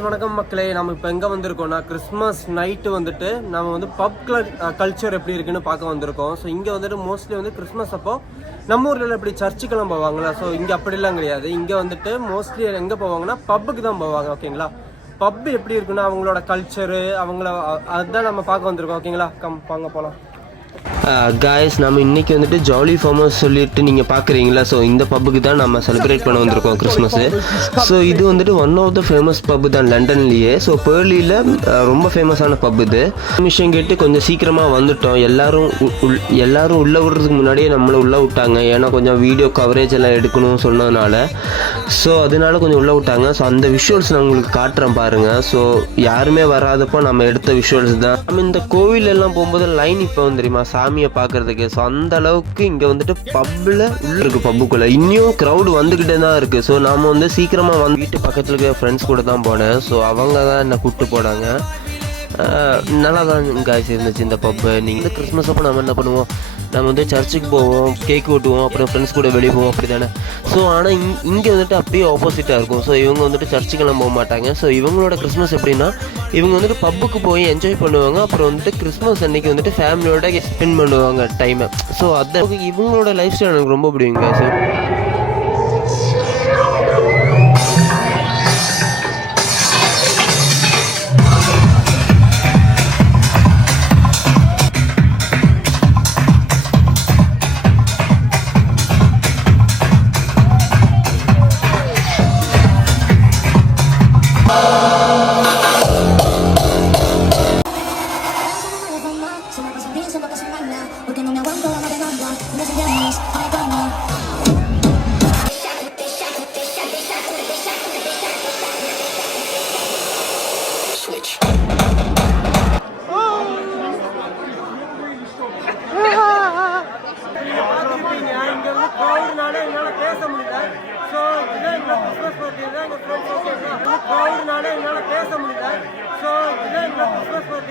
Guys வணக்கம் மக்களே. நம்ம இப்போ எங்கே வந்திருக்கோம்னா கிறிஸ்மஸ் நைட்டு வந்துட்டு நம்ம வந்து பப் கல்ச்சர் எப்படி இருக்குன்னு பார்க்க வந்திருக்கோம். ஸோ இங்கே வந்துட்டு மோஸ்ட்லி வந்து கிறிஸ்மஸ் அப்போ நம்ம ஊரில் எப்படி சர்ச்சுக்கெல்லாம் போவாங்களா, ஸோ இங்கே அப்படிலாம் கிடையாது. இங்கே வந்துட்டு மோஸ்ட்லி எங்கே போவாங்கன்னா பப்புக்கு தான் போவாங்க. ஓகேங்களா, பப் எப்படி இருக்குன்னா அவங்களோட கல்ச்சரு அதுதான் நம்ம பார்க்க வந்திருக்கோம். ஓகேங்களா, வாங்க போகலாம். காய்ஸ், நம்ம இன்றைக்கி வந்துட்டு ஜாலி ஃபார்மர்ஸ் சொல்லிட்டு நீங்கள் பார்க்குறீங்களா, ஸோ இந்த பப்புக்கு தான் நம்ம செலிப்ரேட் பண்ண வந்திருக்கோம் கிறிஸ்மஸு. ஸோ இது வந்துட்டு ஒன் ஆஃப் த ஃபேமஸ் பப்பு தான் லண்டன்லேயே. ஸோ பேர்லியில் ரொம்ப ஃபேமஸான பப் இது. விஷயம் கேட்டு கொஞ்சம் சீக்கிரமாக வந்துட்டோம். எல்லாரும் உள்ளே விடுறதுக்கு முன்னாடியே நம்மளை உள்ளே விட்டாங்க. ஏன்னா கொஞ்சம் வீடியோ கவரேஜ் எல்லாம் எடுக்கணும்னு சொன்னதுனால ஸோ அதனால கொஞ்சம் உள்ளே விட்டாங்க. ஸோ அந்த விஷுவல்ஸ் நான் உங்களுக்கு காட்டுறேன் பாருங்கள். ஸோ யாருமே வராதப்போ நம்ம எடுத்த விஷுவல்ஸ் தான். நம்ம இந்த கோவில் எல்லாம் போகும்போது லைன் இப்போ தெரியுமா சாமியை பார்க்கறதுக்கு. ஸோ அந்த அளவுக்கு இங்கே வந்துட்டு பப்பில் உள்ள இருக்குது. பப்புக்குள்ளே இன்னும் க்ரௌடு வந்துக்கிட்டே தான் இருக்குது. ஸோ நாம் வந்து சீக்கிரமாக வந்து வீட்டு பக்கத்தில் இருக்க ஃப்ரெண்ட்ஸ் கூட தான் போனேன். ஸோ அவங்க தான் என்னை கூப்பிட்டு போனாங்க. நல்லா தான் காய்ஸ் இருந்துச்சு இந்த பப்பு. நீங்கள் வந்து கிறிஸ்மஸ் அப்போ நம்ம என்ன பண்ணுவோம், நம்ம வந்து சர்ச்சுக்கு போவோம், கேக் வெட்டுவோம், அப்புறம் ஃப்ரெண்ட்ஸ் கூட வெளியே போவோம், அப்படி தானே. ஸோ ஆனால் இங்கே வந்துட்டு அப்படியே ஆப்போசிட்டாக இருக்கும். ஸோ இவங்க வந்துட்டு சர்ச்சுக்கெல்லாம் போக மாட்டாங்க. ஸோ இவங்களோட கிறிஸ்மஸ் எப்படின்னா இவங்க வந்துட்டு பப்புக்கு போய் என்ஜாய் பண்ணுவாங்க. அப்புறம் வந்துட்டு கிறிஸ்மஸ் அன்றைக்கி வந்துட்டு ஃபேமிலியோட ஸ்பெண்ட் பண்ணுவாங்க டைமை. ஸோ அதை இவங்களோட லைஃப் ஸ்டைல் எனக்கு ரொம்ப பிடிக்குங்க. ஸோ பேச முடியல. ஸோ இதான் எங்களோட கிறிஸ்மஸ் பார்ட்டி, இதான் எங்கள் ஃப்ரெண்ட்ஸ். ஓகேங்களா, க்ரௌடுனால என்னால் பேச முடியல. ஸோ இதான் எங்களோட கிறிஸ்மஸ் பார்ட்டி.